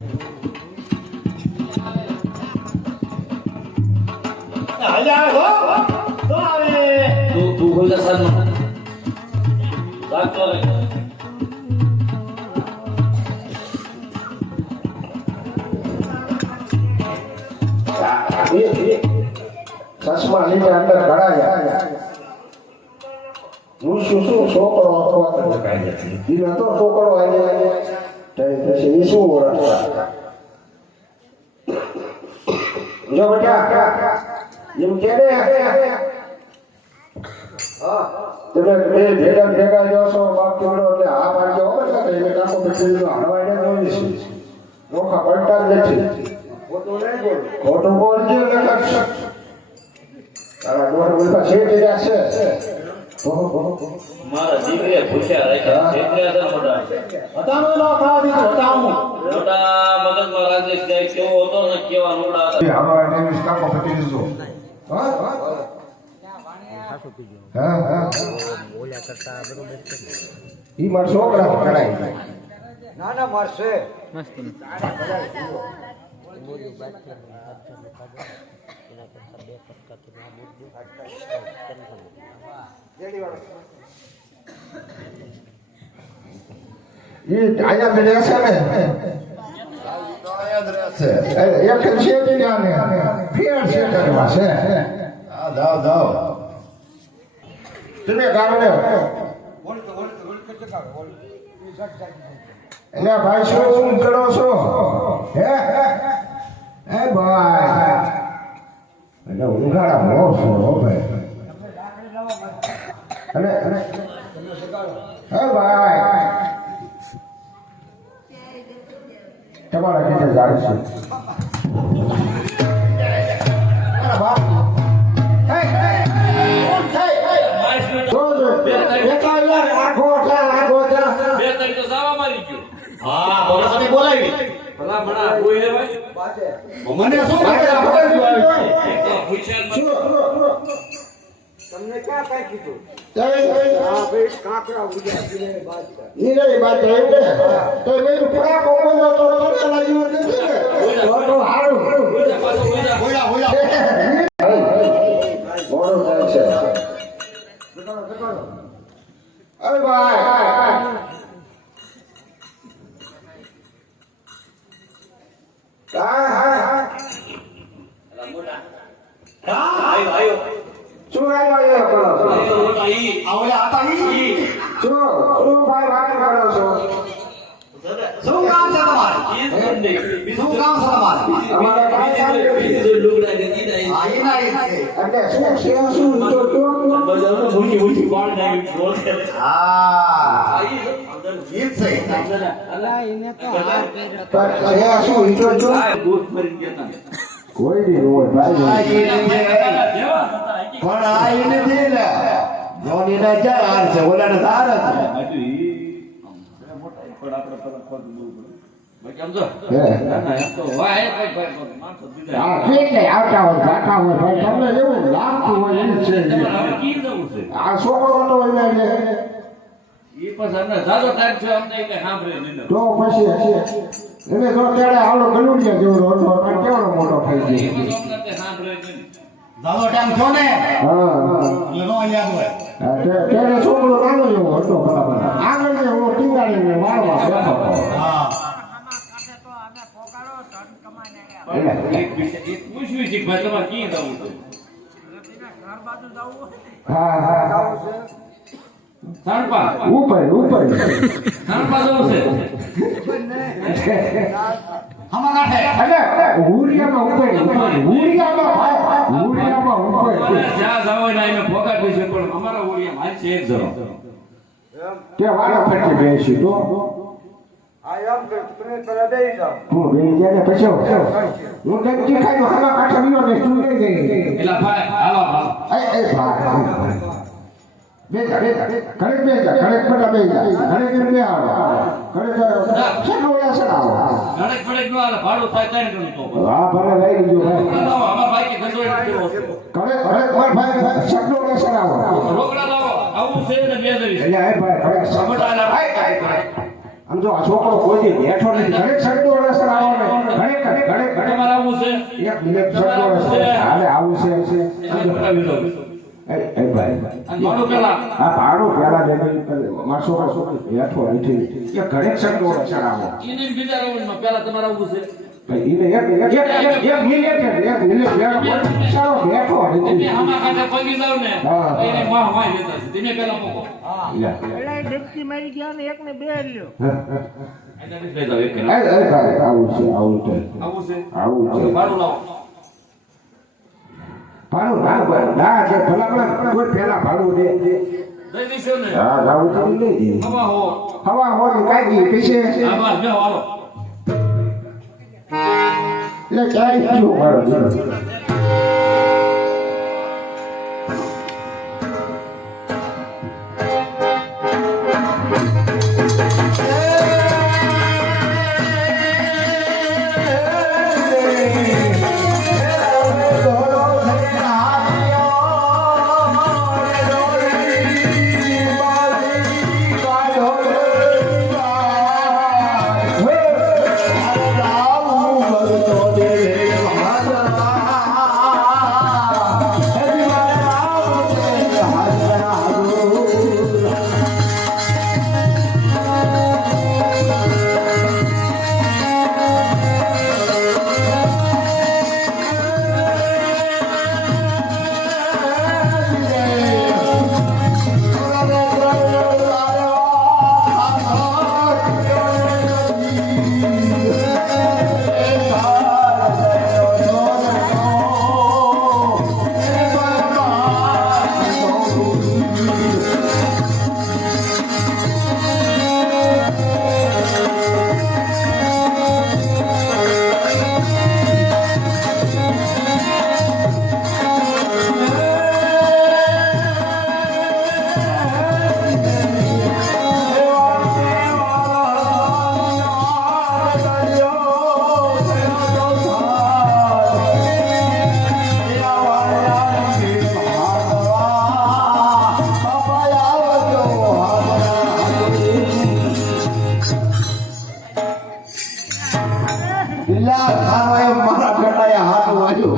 તું બોલ સર રાખતો રે ચશ્મા લઈને અંદર ઘડાયા હું શું છોકરો દેખાય છે ઈ તો છોકરો આવી પછી એ શું ઓળખતા જો બેટા એમ કે ને તમે બે ભેગા જોશો બાપ જોડો એટલે આ પાડજો ખબર છે એટલે કાકો બેઠી હળવાઈને જોઈ છે નોખા પડતા જ નથી ખોટું બોલજો લખત તારા ડોર બોલતા છે કે છે મારા દીકરે ભૂખ્યા રાખ્યા એટલે અસર મોટા હતાનો નો ખાવા દીધો હતાનો મોટા મગજમાં રાજેશ ગાય કેવો હતો ને કેવા નોડા હતા આવા એને કાકો ફટી દીધો હા બોલ્યા કરતા બરોબર છે ઈ માર છોકરા કડાઈ ના ના મારશે મસ્ત બોલ્યું બાત કે એના કરતા બે પટકા તો ના બોલ્યું જેડી વાળો ઈ આયા મેલે છે ને યાદ રહેશે એક છે ને ફેર છે કરવા છે આ જાવ તમે ગામને બોલ કેટલા ગાવ બોલ એના ભાઈ શું કરો છો હે ભાઈ એટલે ઊંઘાડા મોર છો ભાઈ અને હે ભાઈ તમારા કેટલે જાણ છે બોલાવી ભલા ભણા કોઈ રે ભાઈ મને શું તમને ક્યાં કઈ કીધું હા ભાઈ કાકડા ઉડ્યા છે બાત નીરે બાત એમ ને તો મેં ફડા કોમનો તો ચલા જીવ નથી ને તો હારું બોલા બોલો જાય છે અરે ભાઈ આયો શું આયો કરો છો ઈ આવલે આતા ઈ શું ભાઈ વાત કરો છો શું કામ છે તમારે શું કામ છે તમારે અમારે કાઈ કામ નથી લુગડા દે દીધા આઈ ના એટલે શું તો બજારનો ભૂખી કોણ જાય બોલ હા આઈ અંદર ગીત છે અલા એને તો હાર પહેર્યો પણ અહીંયા શું ઈટો જો આ ગોઠ મરી ગયા તા કોઈ દી હોય ભાઈ પણ આઈ નથી ને જોની ના ચાર હાર છે ઓલા ના હાર છે હા કેટલે આવતા હોય જાતા હોય ભાઈ તમને એવું લાગતું હોય એમ છે આ છોકરો તો હોય ને તો પછી એને તો ત્યારે આવડો ગલુડિયા જેવો હતો પણ કેવડો મોટો થઈ ગયો દાદો ટાઈમ છો ને હા એટલે નો યાદ હોય ત્યારે છોકરો નાનો જેવો હતો બરાબર આગળ જે હું ટીંગાડીને મારવા બેઠો હતો હા ઉપર હમણાં કાઠે અરે હુરિયામાં ઉપર જ્યાં જાવ ને એને ફોકાટ છે પણ અમારા ઓળિયા હાલ છે એક જરો તે વાળા ફટકે બેસી તો આયમ કે તમે પેલા બેહી જાઓ હું બેસી જાય પછી હું નક્કી ખાઈ હાલા કાઠા બીનો ને તું લઈ જઈ એલા ભાઈ હાલો એ ભાઈ બેજા ઘરે બેજા ઘરે ખોટા બેજા ઘરે બે આવો ઘરે સનોયા સડાવો ઘડક ઘડક નો હાલ ભાડું થાય તને કરું તો હા ભલે લઈ લીધું ભાઈ અમાર ભાઈ કે ગંડોળ કેવો છે ઘરે માર ભાઈ સનોયા સડાવો રોકડા લાવો આવું છે ને બે દરી એટલે એ ભાઈ ઘરે સમટાલા આમ જો આ છોકરો કોઈ દી બેઠો નથી ઘરે સનોયા સડાવો મિનિટ સટકો છે હાલે આવું છે એને પટાવી દો. એ ભાઈ અને મારું પેલા આ ભાડું પેલા લેવી માસો માસો હેઠો હેઠી એ ઘરે સટકો ચડાવો એને બીજા રાઉન્ડમાં પેલા તમારે આવવું છે. એને એક મિનિટ સારો બેઠો તમે આમાં કાંઠે પગી જાવ ને હા. એને વાહ લેતા છે. તમે પેલા મૂકો. પેલા ડબકી મારી ગયા ને એકને બે લ્યો એને લઈ જાઓ એક ને. આવું છે આવું છે. આવું છે ભાડું લાવો. ભાડું ના જે ભલા કોઈ પેલા ભાડું દે દઈ દઈશું ને. હા ભાડું તો લઈ દે હવા હો. હવા હોય કાઢી પછી આ બસ બેહો હાલો. એટલે ક્યાંય શું ભાડું મારા બેટાએ હાથ વાગ્યો